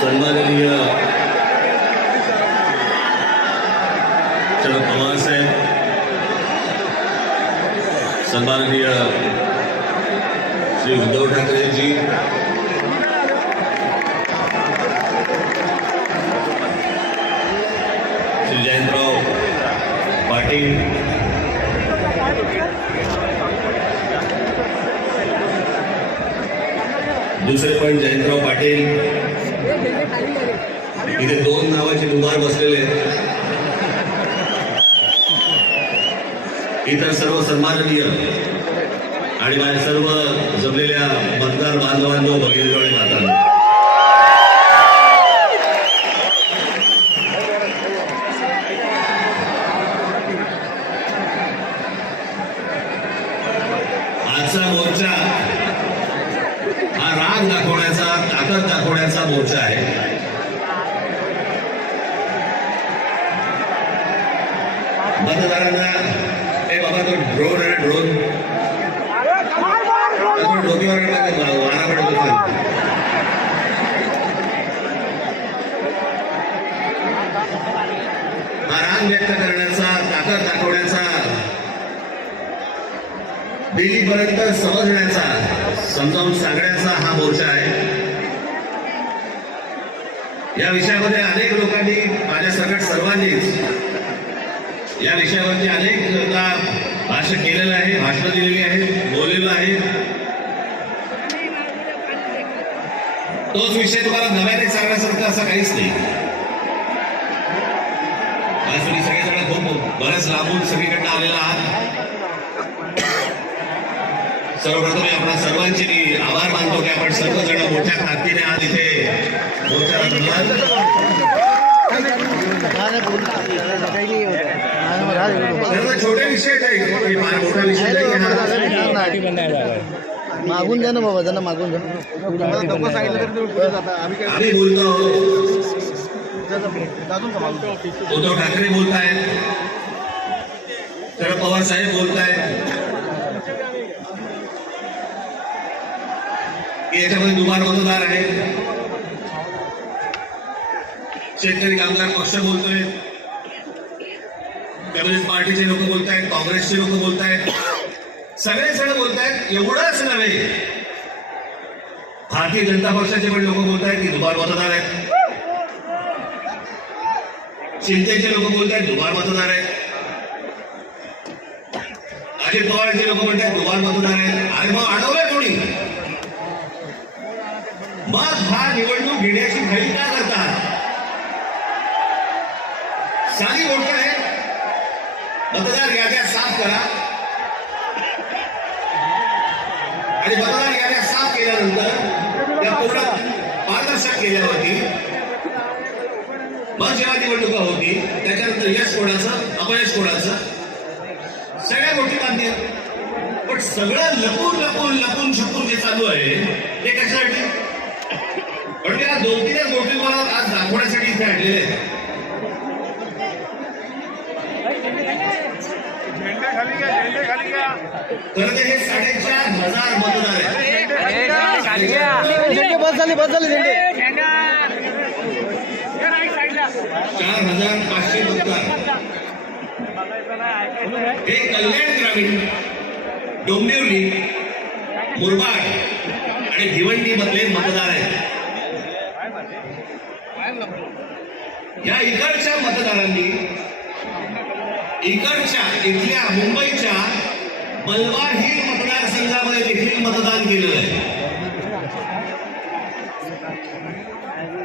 सन्माननीय शरद पवार साहेब, सन्माननीय श्री उद्धव ठाकरे जी, श्री जयंतराव पाटील, दुसरे पण जयंतराव पाटील, इथे दोन नावाचे दुबार बसलेले आहेत. इतर सर्व सन्माननीय आणि माझ्या सर्व जमलेल्या मतदार बांधवांनो, भगिनींनो आणि मातांनो, आजचा मोर्चा हा राग दाखवण्याचा, ताकद दाखवण्याचा मोर्चा आहे. मतदारांना हे बाबा तो ड्रोन आहे, ड्रोन डोक्यावर वारा पडत होता. हा राग व्यक्त करण्याचा, ताकद दाखवण्याचा, दिल्लीपर्यंत समजण्याचा, समजावून सांगण्याचा हा मोर्चा आहे. या विषयामध्ये अनेक लोकांनी, माझ्या सकट सर्वांनीच या विषयावरती अनेकदा भाषण केलेलं आहे, भाषणं दिलेली आहेत, बोललेलं आहे. तोच विषय तुम्हाला नव्याने सांगण्यासारखं असं काहीच नाही. आज तुम्ही सगळेजण खूप बऱ्याच लांबून सगळीकडनं आलेला आहात. सर्वप्रथम आपल्या सर्वांचे मी आभार मानतो की आपण सर्वजण मोठ्या ताकदीने आज इथे मोर्चाला जमलात. छोटे विषय नाही, फार मोठा विषय नाही. मागून जा ना बाबा, त्यांना मागून जा. आम्ही बोलतो, उद्धव ठाकरे बोलतायत, शरद पवार साहेब बोलतायत की याच्यामध्ये दुबार मतदार आहे. शेतकरी कामगार पक्ष बोलतोय, कम्युनिस्ट पार्टीचे लोक बोलतायत, काँग्रेसचे लोक बोलतायत, सगळेच जण बोलतायत. एवढंच नव्हे, भारतीय जनता पक्षाचे पण लोक बोलतायत की दुबार मतदार आहेत. शिंदेचे लोक बोलतायत दुबार मतदार आहेत. अजित पवारचे लोक म्हणतात दुबार मतदार आहेत. आणि मग अडवलंय कोणी? मग हा निवडणूक घेण्याची घाई का करतात? साधी गोष्ट आहे, मतदार याद्या साफ करा आणि मतदार याद्या साफ केल्यानंतर त्या पूर्ण पारदर्शक केल्यावरती मग जेव्हा निवडणुका होती त्याच्यानंतर यश कोणाचं, अपयश कोणाचं, सगळ्या गोष्टी मान्य. पण सगळं लपून लपून लपून छपून जे चालू आहे ते कशासाठी? म्हणजे या 2-3 गोष्टी मला आज दाखवण्यासाठी इथे आणलेले आहेत. खरं तर हे 4,500 मतदार आहेत. 4,500 मतदार हे कल्याण ग्रामीण, डोंबिवली, मुरबाड आणि भिवंडी मधले मतदार आहेत. या इकडच्या मतदारांनी इथल्या मुंबईच्या मलबार हिल मतदारसंघामध्ये देखील मतदान केलेलं आहे.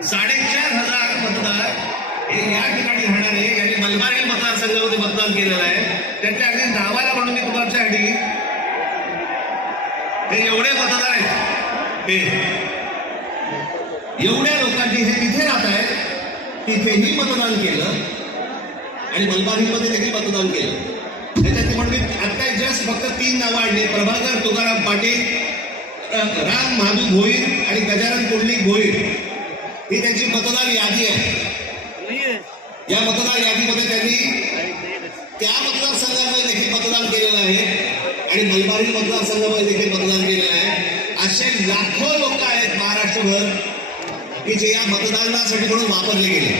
4,500 मतदार हे या ठिकाणी राहणारे, यांनी मलबार हिल मतदारसंघामध्ये मतदान केलेलं आहे. त्यांच्या अगदी नावाला म्हणून मी तुमच्यासाठी हे एवढे मतदार आहेत, हे एवढ्या लोकांनी हे तिथे राहत आहेत, तिथेही मतदान केलं आणि मलबार हिलमध्ये देखील मतदान केलं. त्याच्यात म्हणून आता जस्ट फक्त 3 नावं आणली: प्रभाकर तुकाराम पाटील, राम महादू भोईर आणि गजानन पुंडलिक भोईर. ही त्यांची मतदार यादी आहे. या मतदार यादीमध्ये त्यांनी त्या मतदारसंघामध्ये देखील मतदान केलेलं आहे आणि मलबार हिल मतदारसंघामध्ये देखील मतदान केलेलं आहे. असे लाखो लोक आहेत महाराष्ट्रभर की जे या मतदानासाठी म्हणून वापरले गेले.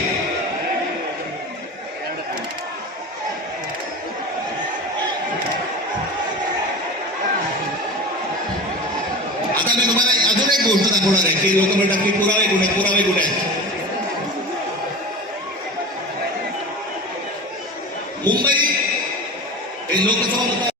आता मी तुम्हाला अजून एक गोष्ट दाखवणार आहे की लोक म्हणतात की पुरावे कुठे आहेत, पुरावे कुठे आहेत. मुंबई हे लोकसभा